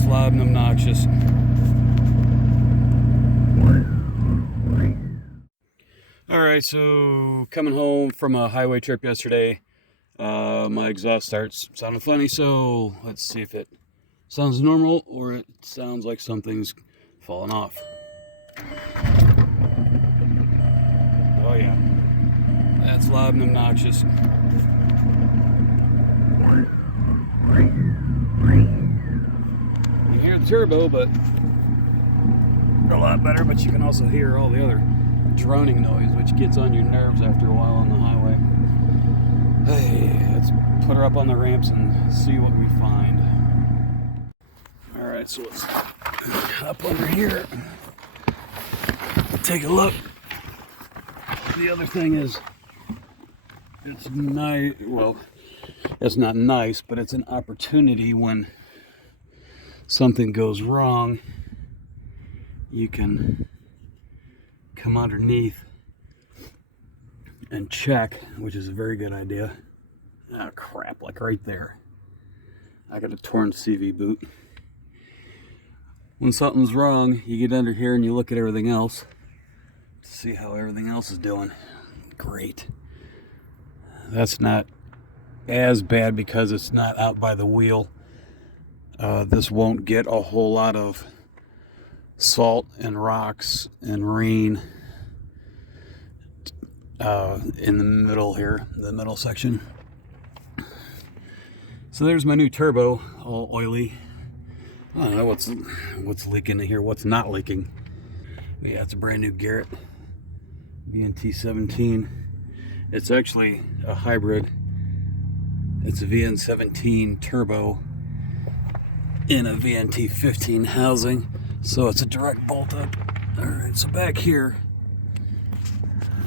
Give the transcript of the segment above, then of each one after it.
That's loud and obnoxious. Alright, so coming home from a highway trip yesterday, my exhaust starts sounding funny, so let's see if it sounds normal or it sounds like something's falling off. Oh yeah, that's loud and obnoxious. You hear the turbo, but a lot better, but you can also hear all the other droning noise, which gets on your nerves after a while on the highway. Hey, let's put her up on the ramps and see what we find. Alright, so let's up under here, take a look. The other thing is, it's nice, well, it's not nice, but it's an opportunity when something goes wrong, you can come underneath and check, which is a very good idea. Oh crap, like right there. I got a torn CV boot. When something's wrong, you get under here and you look at everything else to see how everything else is doing. Great. That's not as bad because it's not out by the wheel. This won't get a whole lot of salt and rocks and rain in the middle here, the middle section. So there's my new turbo, all oily. I don't know what's leaking in here, what's not leaking. Yeah, it's a brand new Garrett VNT 17. It's actually a hybrid. It's a VN 17 turbo in a VNT 15 housing. So it's a direct bolt up. All right, so back here,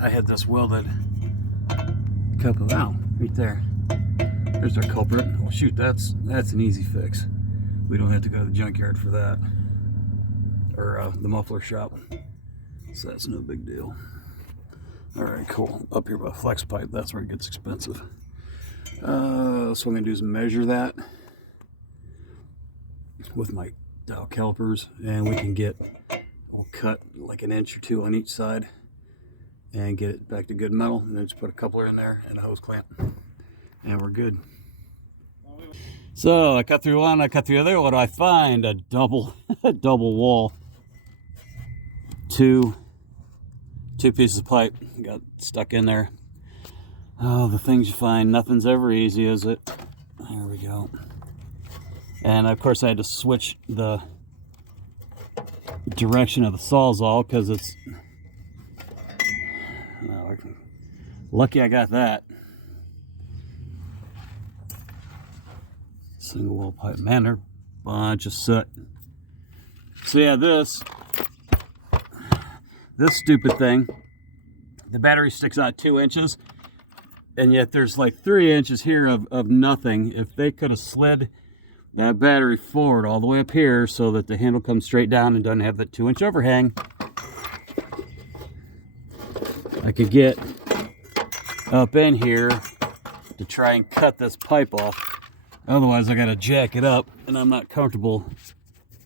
I had this welded couple. Wow, right there. There's our culprit. Well, shoot, that's an easy fix. We don't have to go to the junkyard for that, or the muffler shop. So that's no big deal. All right, cool. Up here by flex pipe, that's where it gets expensive. So what I'm gonna do is measure that with my dial calipers, and we can we'll cut like an inch or two on each side and get it back to good metal, and then just put a coupler in there and a hose clamp, and we're good. So I cut through one, I cut through the other. What do I find? A double wall. Two pieces of pipe got stuck in there. Oh, the things you find, nothing's ever easy, is it? There we go. And of course I had to switch the direction of the Sawzall because it's, well, lucky I got that. Single wall pipe. Man, they're a bunch of soot. So yeah, this stupid thing, the battery sticks out 2 inches, and yet there's like 3 inches here of nothing. If they could have slid that battery forward all the way up here so that the handle comes straight down and doesn't have that 2-inch overhang, I could get up in here to try and cut this pipe off. Otherwise I gotta jack it up, and I'm not comfortable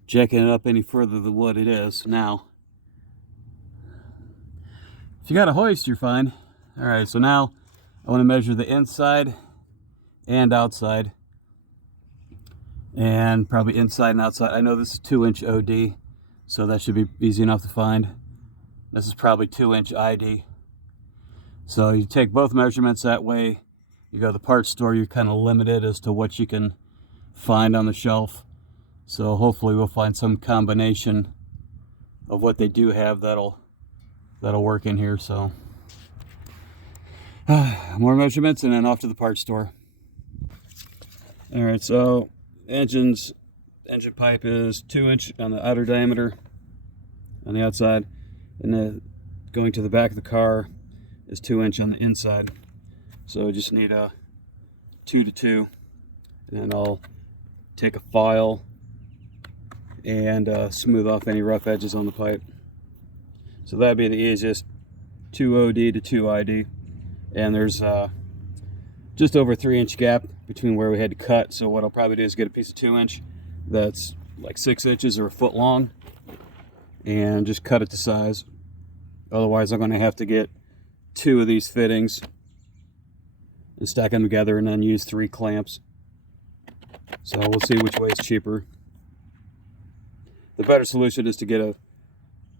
jacking it up any further than what it is now. If you got a hoist, you're fine. All right, so now I want to measure the inside and outside, and probably inside and outside. I know this is 2-inch OD, so that should be easy enough to find. This is probably 2-inch ID. So you take both measurements, that way you go to the parts store, you're kind of limited as to what you can find on the shelf. So hopefully we'll find some combination of what they do have that'll work in here. So more measurements and then off to the parts store. All right, so engine pipe is 2-inch on the outer diameter on the outside, and then going to the back of the car is 2-inch on the inside. So I just need a 2 to 2, and then I'll take a file and smooth off any rough edges on the pipe. So that'd be the easiest, 2 OD to 2 ID. And there's just over a 3-inch gap between where we had to cut. So what I'll probably do is get a piece of 2-inch that's like 6 inches or a foot long, and just cut it to size. Otherwise, I'm going to have to get 2 of these fittings and stack them together and then use 3 clamps. So we'll see which way is cheaper. The better solution is to get a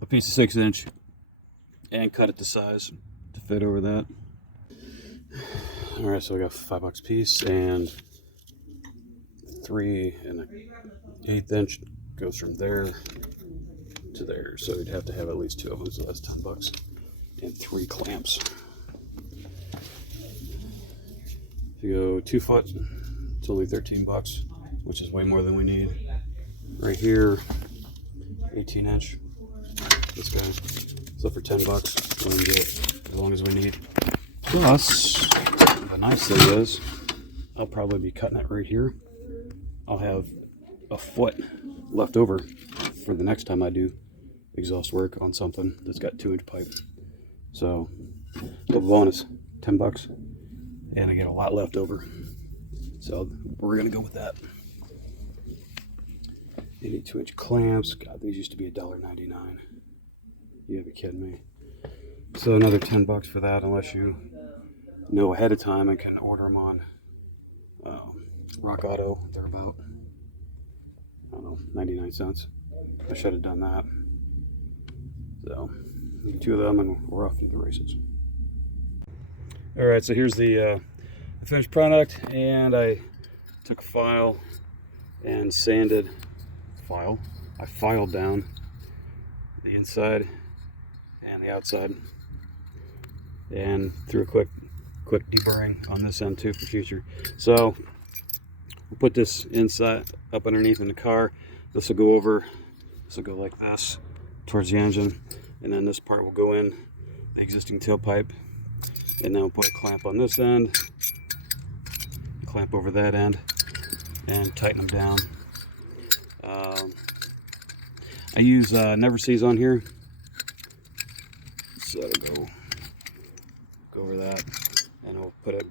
piece of 6 inch and cut it to size to fit over that. Alright, so I got $5 a piece, and 3 1/8 inch goes from there to there. So you'd have to have at least 2 of them, so that's $10. And 3 clamps. If you go 2 foot, it's only $13, which is way more than we need. Right here, 18 inch. This guy. So for $10, we can get as long as we need. Plus, the nice thing is, I'll probably be cutting it right here. I'll have a foot left over for the next time I do exhaust work on something that's got 2-inch pipe. So, double bonus, $10, and I get a lot left over. So we're gonna go with that. 82-inch clamps. God, these used to be $1.99. You gotta be kidding me. So another $10 for that, unless you know ahead of time and can order them on Rock Auto. They're about, I don't know, 99 cents. I should have done that. So 2 of them and we're off to the races. All right, so here's the finished product, and I took a file and sanded I filed down the inside and the outside, and threw a quick deburring on this end too for future. So we'll put this inside up underneath in the car. This will go over, this will go like this towards the engine, and then this part will go in the existing tailpipe, and then we'll put a clamp on this end, clamp over that end, and tighten them down. I use Never Sees on here, so it'll go over that, and I'll put it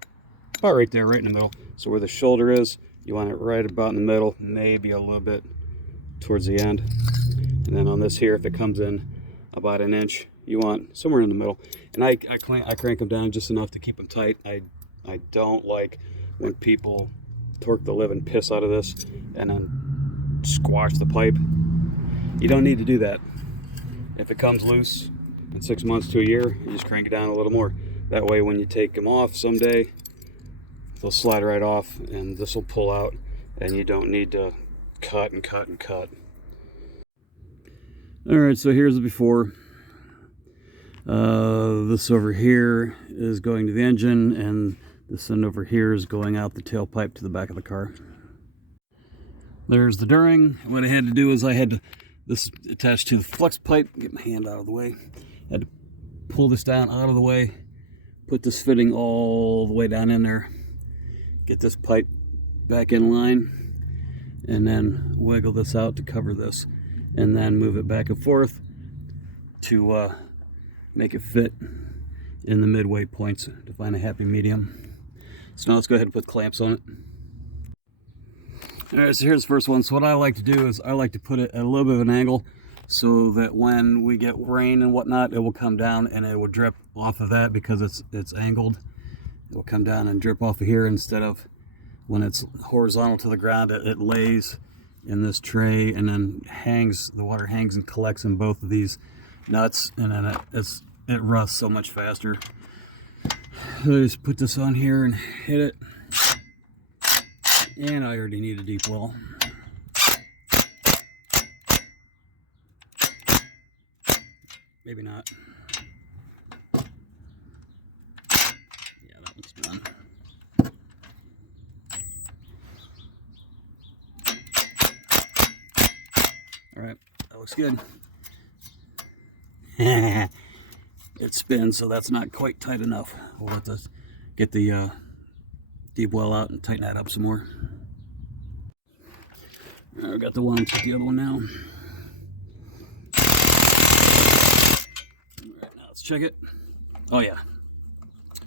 about right there, right in the middle. So where the shoulder is, you want it right about in the middle, maybe a little bit towards the end. And then on this here, if it comes in about 1 inch, you want somewhere in the middle. And I crank them down just enough to keep them tight. I don't like when people torque the living piss out of this and then squash the pipe. You don't need to do that. If it comes loose in 6 months to a year, you just crank it down a little more. That way when you take them off someday, they'll slide right off and this will pull out, and you don't need to cut and cut and cut. Alright, so here's the before. This over here is going to the engine, and this end over here is going out the tailpipe to the back of the car. There's the during. What I had to do is this is attached to the flex pipe. Get my hand out of the way. I had to pull this down out of the way, put this fitting all the way down in there, get this pipe back in line, and then wiggle this out to cover this, and then move it back and forth to make it fit in the midway points to find a happy medium. So now let's go ahead and put clamps on it. Alright, so here's the first one. So what I like to do is I like to put it at a little bit of an angle so that when we get rain and whatnot, it will come down and it will drip off of that because it's angled. It will come down and drip off of here instead of when it's horizontal to the ground. It lays in this tray and then hangs, the water hangs and collects in both of these nuts, and then it rusts so much faster. So I just put this on here and hit it. And I already need a deep well. Maybe not. Yeah, that one's done. Alright, that looks good. It spins, so that's not quite tight enough. We'll have to get the deep well out and tighten that up some more. Alright, I got the one, let's get the other one now. Alright, now let's check it. Oh yeah,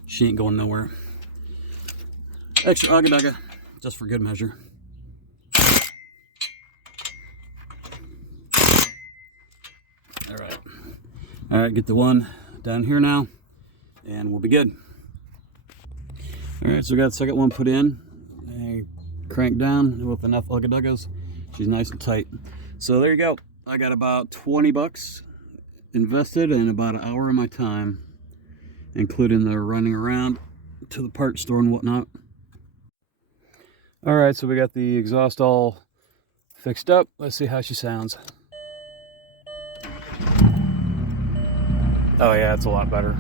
she ain't going nowhere. Extra aga-daga, just for good measure. All right, get the one down here now, and we'll be good. All right, so we got the second one put in. And crank down with enough ugga-duggas. She's nice and tight. So there you go. I got about 20 bucks invested and about an hour of my time, including the running around to the parts store and whatnot. All right, so we got the exhaust all fixed up. Let's see how she sounds. Oh yeah, it's a lot better.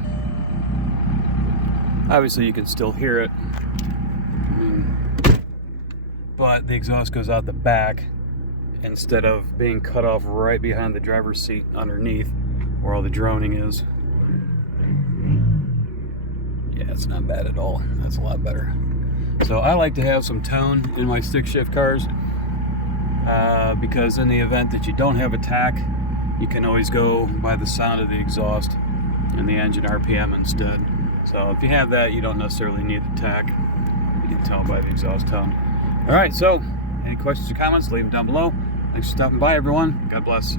Obviously you can still hear it, but the exhaust goes out the back instead of being cut off right behind the driver's seat underneath where all the droning is. Yeah, it's not bad at all. That's a lot better. So I like to have some tone in my stick shift cars because in the event that you don't have a tack, you can always go by the sound of the exhaust and the engine RPM instead. So if you have that, you don't necessarily need the tack. You can tell by the exhaust tone. All right, so any questions or comments, leave them down below. Thanks for stopping by, everyone. God bless.